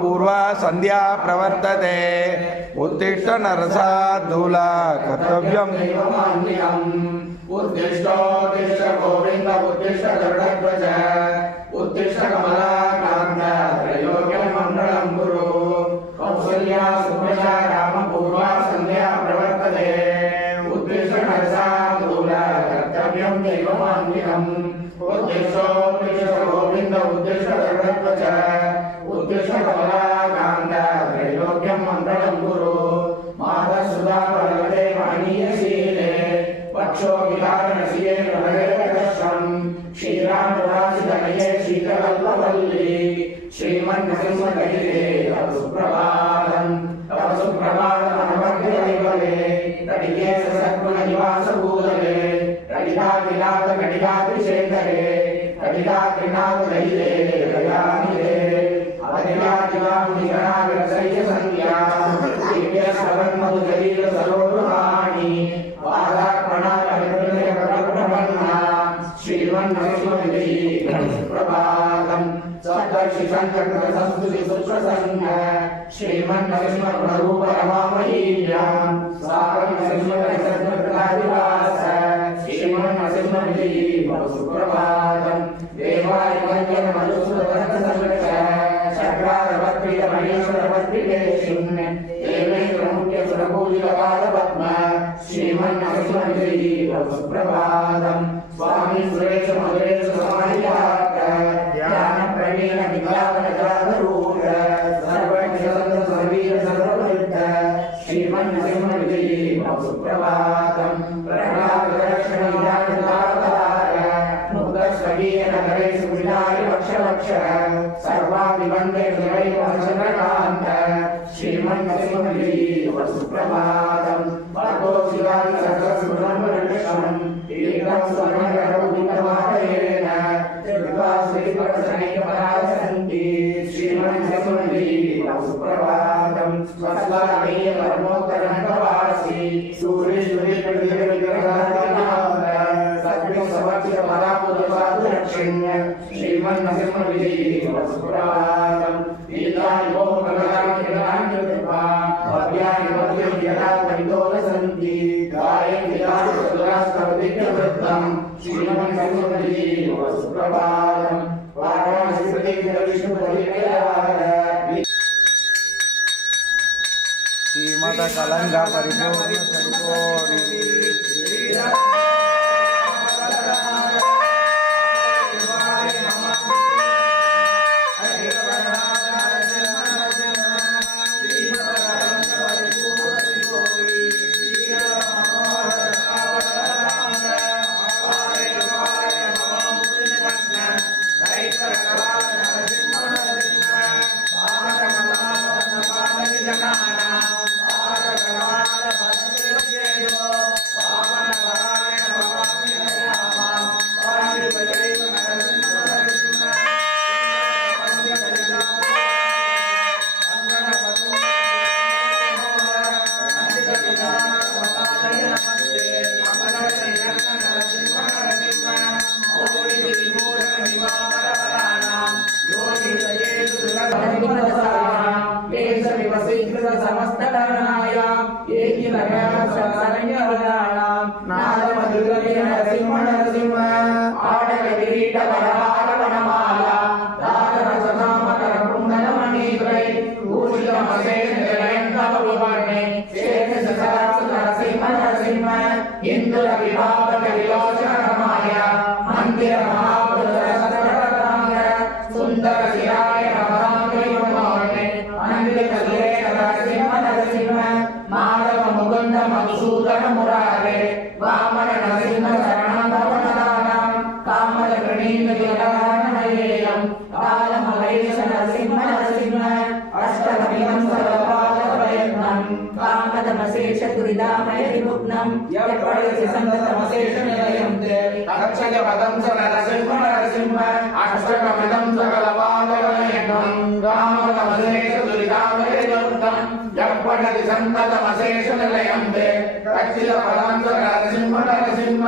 पूर्वा संध्या प्रवर्तते उत्तिष्ठ नरसार्दूला कर्तव्यम् उत्तिष्ठ गोविंद उत्तिष्ठ गरुडध्वज उत्तिष्ठ कमलाकान्त त्रयोग्यं मङ्गलं गुरु कौसल्या सुप्रजा राम पूर्वा संध्या प्रवर्तते उत्तिष्ठ नरसार्दूला कर्तव्यं दैवमान्विकम् उत्तिष्ठ गोविंद उत्तिष्ठ गरुडध्वज उत्तिष्ठ कमलाकान्त त्रयोग्यं मङ्गलं गुरु माधसुधा पर्वते महनीयशीले वक्षो विहारणशीले प्रभवेकदर्शम् क्षीरानुरासितनये शीतकल्पवल्ली श्रीमन्नसिंहकहिते तव सुप्रभातम् तव तडिके सद्गुणनिवासभूतले तडितातिनाथकटिकात्रिशेखरे तडितात्रिनाथदहिले दयानिधे अवधिराजिवामुनिगणाविरसय्यसंज्ञा दिव्यश्रवन्मधुजलीलसरोरुहाणि पादात्प्रणामनिर्णयप्रभन्ना श्रीमन्नसिंहविजयी सुप्रभातम् सप्तर्षि सञ्चक्रसंस्तुति सुप्रसन्न श्रीमन्नसिंहगुणरूप रमामहीयाम् साकं नरसिंहकरिसद्गुणप्रदादिवास श्रीमन्नसिंहविजयी सुप्रभातम् देवाय वन्द्यं मधुसूदनसंरक्ष चक्रारवत्प्रीतमहेश्वरवत्प्रीतेशिन् देवेन्द्रमुख्यसुरपूजितपादपद्म श्रीमन्नसिंहविजयी सुप्रभातम् स्वामी सुरेश मधुरेश समाहितात् ज्ञानप्रवीण विद्यावनजातरूढ सर्वज्ञसंत सर्वीर सर्ववृद्ध श्रीमन्नसिंहविजयी सुप्रभातम् प्रह्लादरक्षणविधानदातार मुक्तस्वकीयनगरे सुविधारि वक्षवक्ष सर्वादिवन्दे सुरैवचन्द्रकान्त श्रीमन्नसिंहविजयी सुप्रभातम् भगवो शिवाय सहस्रस्मरणम् एकं स्वर्णकरौदितमादयेन श्रीपरसनैकपरासन्ति श्रीमन्नसिंहविजयी सुप्रभातम् स्वस्वामीय परमोत्तरङ्गवासी सूर्यश्वरीप्रतिविग्रहादिनाथ सद्विसमर्चितपरामुदसाधुरक्षिण्य श्रीमन्नसिंहविजयी सुप्रभातम् ीतानि भव्यानि मधुर्यदा परितोलसन्ति गायन्ति सुरास्तवदिव्यवृत्तम् श्रीमन्नसिंहविजयी सुप्रभातम् श्रीमद कलंग परिपूर्ण कालमलैष नरसिंह अष्टकविनं सर्वपादप्रयत्नम् కామదమశేష దురిదామయ విముగ్నం యప్పడసి సంతతమశేష నిలయం తే తక్షయ పదం స నరసింహ నరసింహ అష్టకమిదం సకలవాదవనయనం కామదమశేష దురిదామయ విముగ్నం యప్పడసి సంతతమశేష నిలయం తే తక్షయ పదం స నరసింహ నరసింహ